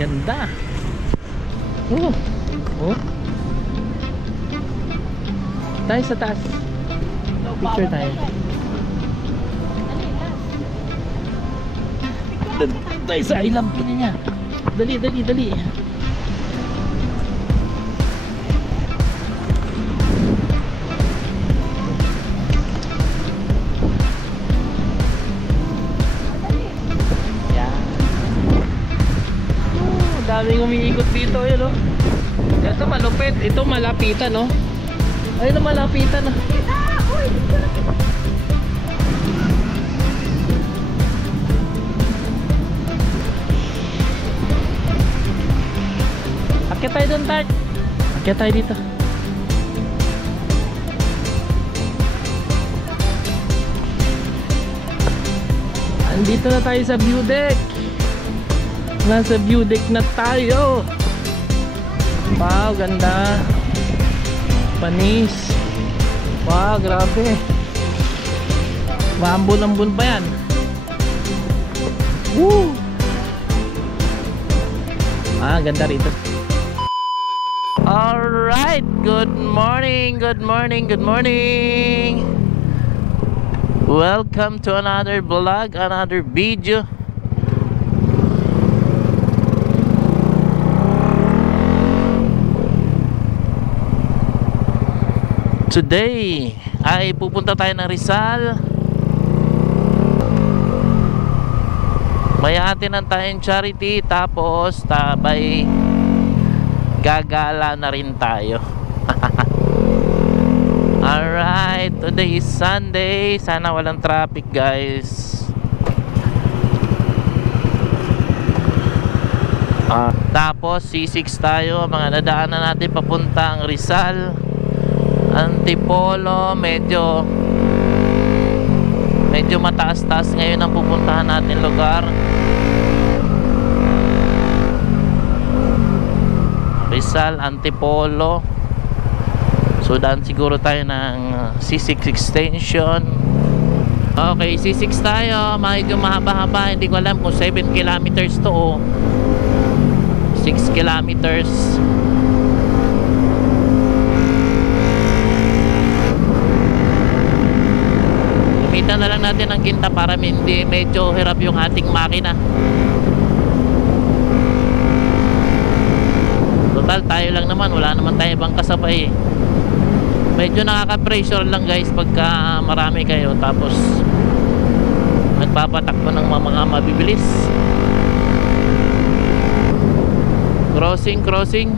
Ganda. Oh. Oh. Tayo sa taas. Picture tayo. Tayo sa ilang niya. Dali, dali, dali. Daming umiikot dito, yun oh. Ito malupit, ito malapitan oh. Ayun na malapitan oh. Akyat tayo dun, Tart. Akyat tayo dito. Andito na tayo sa view deck. Nasa view deck na tayo. Wow, ganda. Panis. Wow, grabe. Maambon-ambon pa yan. Woo! Ganda rito. Alright, good morning, good morning, good morning. Welcome to another vlog, another video. Today ay pupunta tayo ng Rizal. May hatinan tayong charity, tapos tabay gagala na rin tayo. Alright, today is Sunday. Sana walang traffic, guys. Tapos C6 tayo. Mga nadaanan natin papuntang Rizal, Antipolo. Medyo mataas-taas ngayon ang pupuntahan natin lugar. Rizal, Antipolo. So daan siguro tayo ng C6 extension. Okay, C6 tayo. Medyo mahaba-haba. Hindi ko alam kung 7 kilometers to o 6 kilometers. Gamitan na lang natin ang ginta para hindi medyo hirap yung ating makina. Total tayo lang naman, wala naman tayo ibang kasabay. Medyo nakaka-pressure lang, guys, pagka marami kayo tapos nagpapatakbo ng mga mabibilis. Crossing.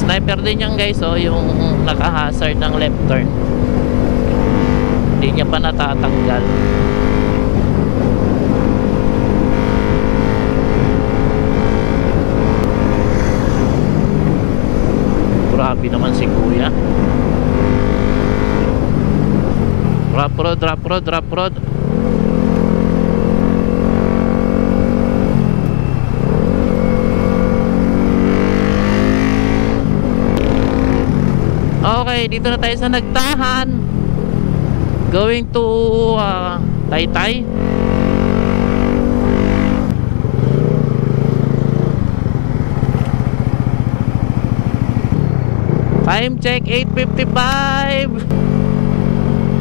Sniper din yan, guys, oh, yung naka-hazard ng left turn. Hindi niya pa natatanggal. Grabe naman si kuya. Drop road. Okay, dito na tayo sa Nagtahan. Going to Taytay. Time check 8:55.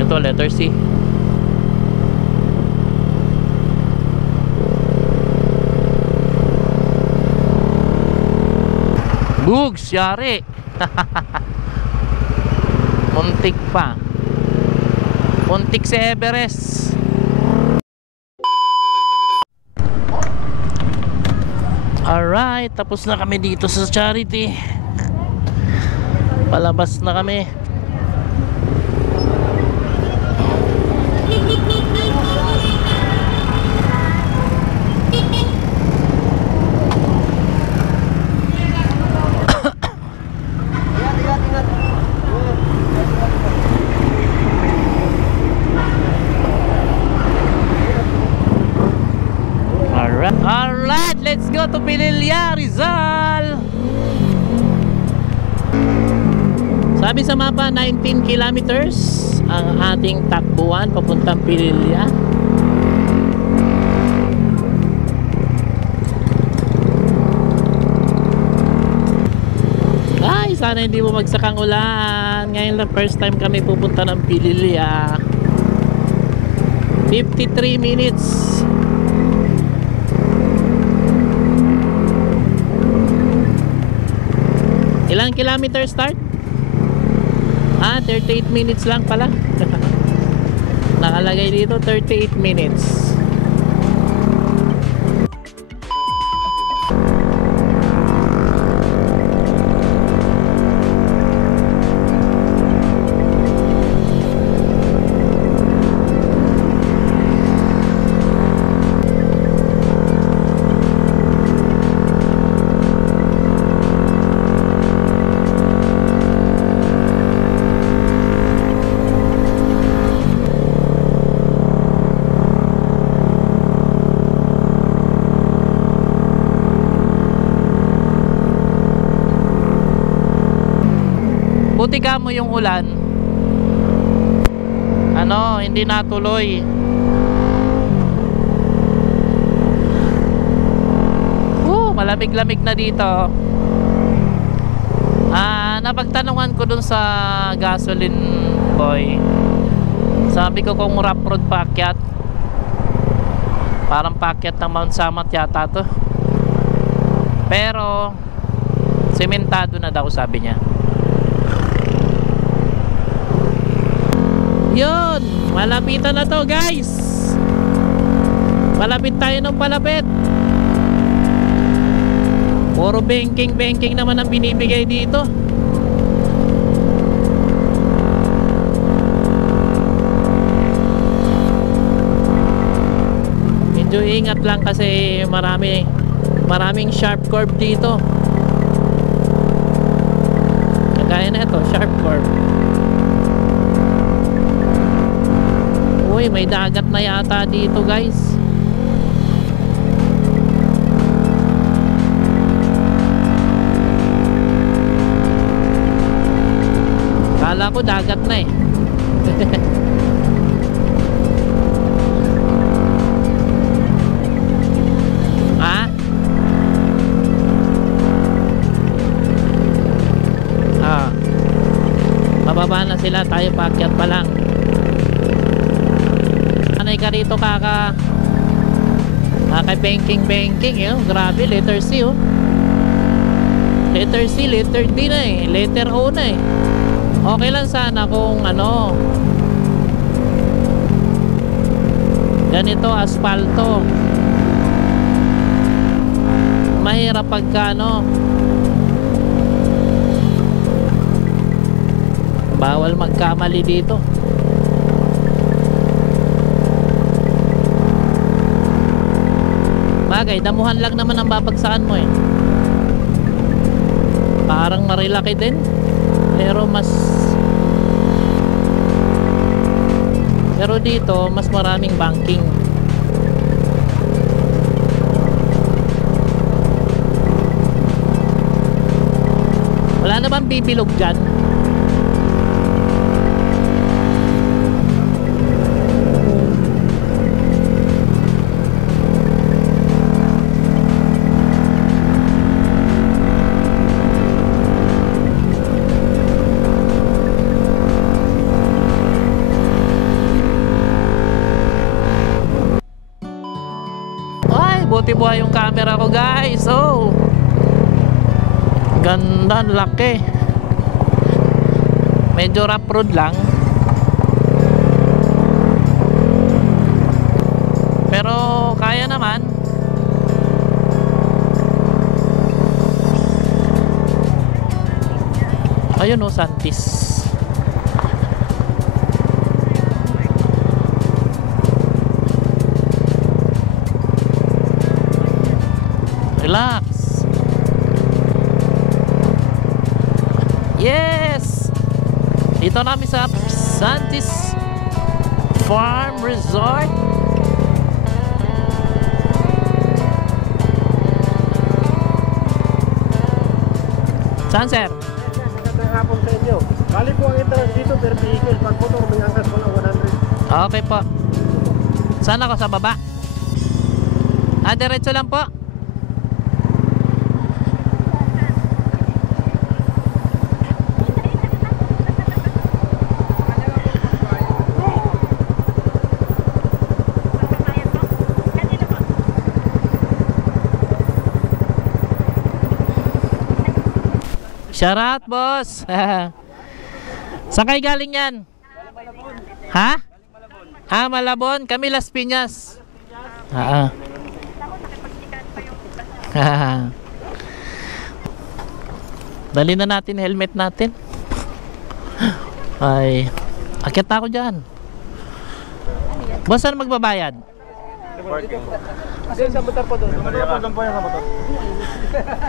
Ito letter C. Bugs, yari. Muntik pa. Muntik si Everest. Alright, tapos na kami dito sa charity. Palabas na kami. Alright, let's go to Pililla, Rizal. Sabi sa mapa, 19 kilometers ang ating takbuhan papuntang Pililla. Ay, sana hindi bumagsak ang ulan. Ngayon lang first time kami pupunta ng Pililla. 53 minutes. Ilang kilometer start? 38 minutes lang pala. Nakalagay dito 38 minutes. Buti ka mo yung ulan, hindi natuloy. Malamig-lamig na dito. Napagtanungan ko dun sa gasoline boy, sabi ko kung rough road paakyat, parang paakyat ng Mount Samat yata to, pero sementado na daw sabi niya. Yun, malapitan na to guys. Malapit tayo ng palapit. Puro banking naman ang binibigay dito. Medyo ingat lang kasi maraming sharp curve dito. Kagaya na ito, sharp curve. Uy, may dagat na yata dito guys. Kala ko dagat na eh. Mababa na sila, tayo paakyat pa lang. Ka rito kaka banking grabe, letter C letter C, letter D na eh, letter O na eh. Okay lang sana kung ganito asfalto, mahirap pagka bawal magkamali dito. Bagay, damuhan lang naman ang babagsakan mo eh. Parang marilaki din, pero dito mas maraming banking. Wala na bang bibilog dyan? Buti buhay yung camera ko guys. Ganda, laki. Medyo rough road lang, pero kaya naman. Ayun Santis. Relax. Yes, dito namin sa Santis Farm Resort. Saan, sir? Magandang hapon sa inyo. Bali po ang entrance dito per vehicle. Pag motor, may angkas po lang 100. Okay po. Saan ako? Sa baba? Diretso lang po. Shout out, boss. Saan kayo galing yan? Ha? Malabon. Kami Las Piñas. Dali na natin helmet natin. Ay, akit na ako dyan. Boss, saan magbabayad?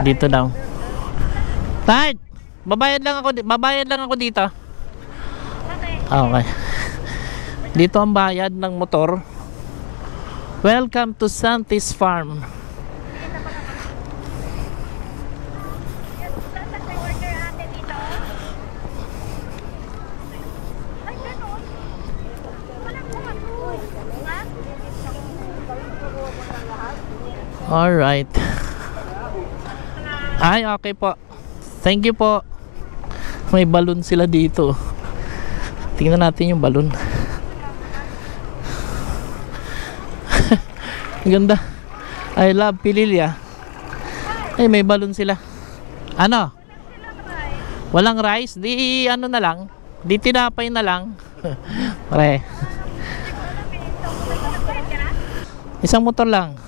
Dito daw. Tart, babayad lang ako dito. Okay. Dito ang bayad ng motor. Welcome to Santis Farm. Alright. Ay, okay po. Thank you po. May balon sila dito. Tingnan natin yung balon. Ganda. I love Pililya. Ay, may balon sila. Ano? Walang rice? Di ano na lang. Di tinapay na lang. Pare. Isang motor lang.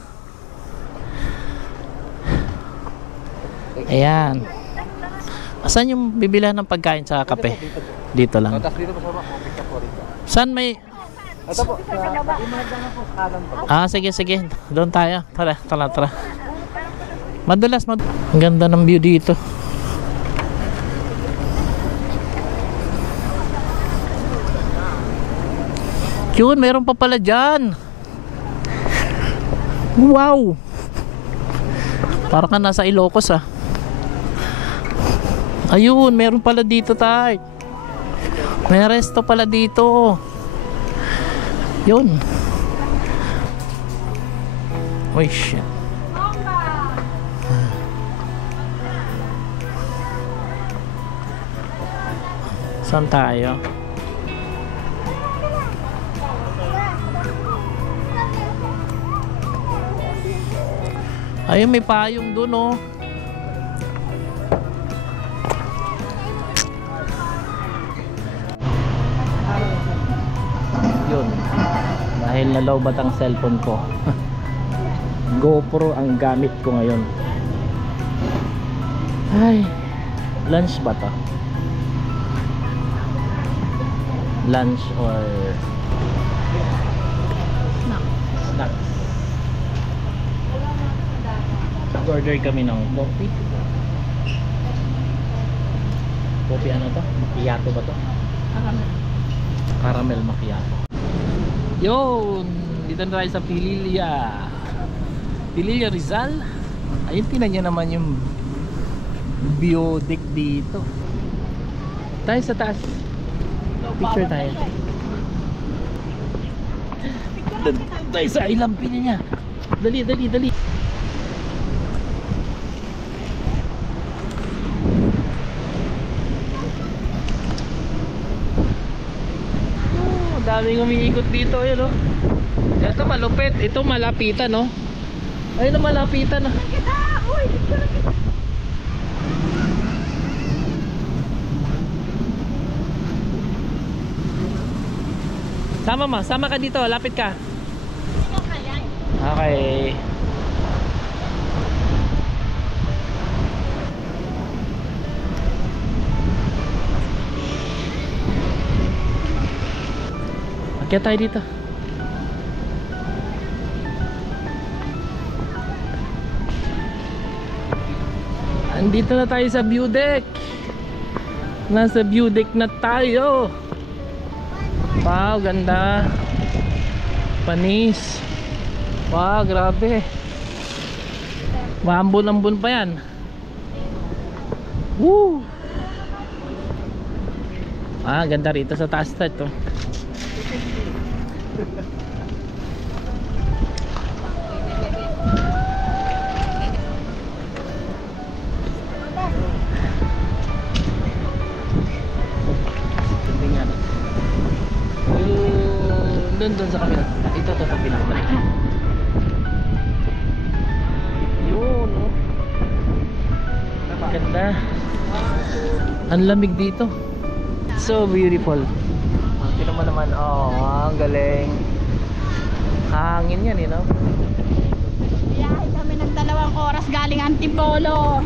Ayan. Saan yung bibilihan ng pagkain sa kape? Dito lang. Saan may... Sige. Doon tayo. Tara. Madulas. Ang ganda ng view dito. Yun, meron pa pala dyan. Wow. Para ka nasa Ilocos ah. Ayun, meron pala dito tayo. May resto pala dito. Yun. Uy, shit. Saan tayo? Ayun, may payong dun oh. Yun. Dahil nalobat ang cellphone ko. GoPro ang gamit ko ngayon. Ay, lunch ba to? Lunch or snacks. Order kami ng coffee. Coffee ano to? Macchiato ba to? Caramel macchiato. Yun! Dito na tayo sa Pililya Rizal. Ayun, tingnan nyo naman yung view deck dito. Tayo sa taas. Picture tayo. Tayo sa ilampi niya. Dali. Daming umiikot dito, yun oh. Ito malupit, ito malapitan oh. Ayun na malapitan oh. Sama ka dito, lapit ka. Okay. Kaya tayo dito. Andito na tayo sa view deck. Nasa view deck na tayo. Wow, ganda. Panis. Wow, grabe. Maambon-ambon pa yan. Woo! Ah, ganda rito sa taas to. Tingnan. Doon sa kamera. Ito pinakabalik. Yun, oh. Ganda. Ang lamig dito. So beautiful. Tingnan mo naman, ang galing. Hangin yan, you know. Biyahe kami ng 2 oras galing Antipolo.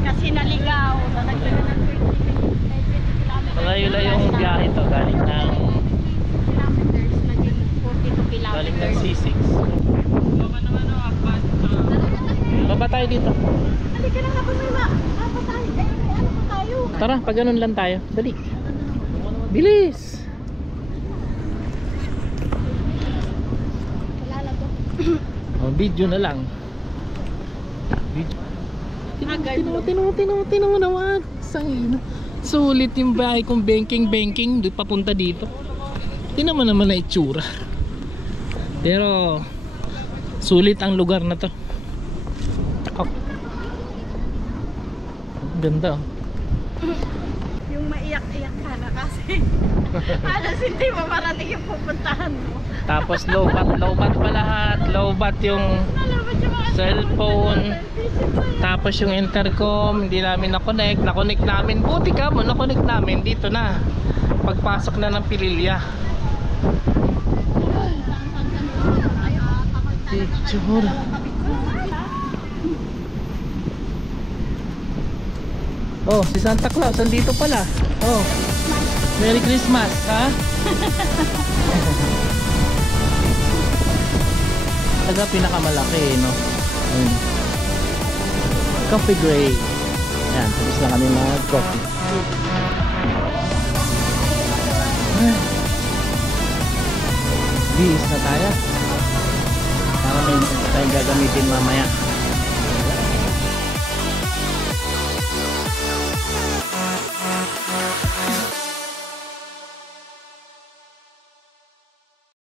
Kasi naligaw. Nagdagan ng 20 kilometers. Malayo-layo yung biyahe to. Galing ng Kilometers. Naging 42 kilometers. Galing ng C6. Baba tayo dito. Halika na nga po may ano tayo? Ano po tayo? Tara, pag ganun lang tayo. Dali. Bilis. Wala na to. Video na lang. Tino mo naman. Sangina. Sulit yung bahay kong banking. Papunta dito. Tingnan mo naman na itsura. Pero sulit ang lugar na to. Ganda, oh. Yung maiyak-iyak ka na kasi halos hindi mo marating yung pupuntahan mo. Tapos lowbat pa lahat. Lowbat yung Nalaman yung mga cellphone. Tapos yung intercom hindi namin na-connect. Na-connect namin, buti ka mo, na-connect namin dito na pagpasok na ng Pililya. Picture. Oh, si Santa Claus andito pala. Oh, Merry Christmas, ha? Taga pinakamalaki, no? Ayun. Coffee gray. Yan, tapos na kami mag-coffee. Bihis na tayo. Para may tayong gagamitin mamaya.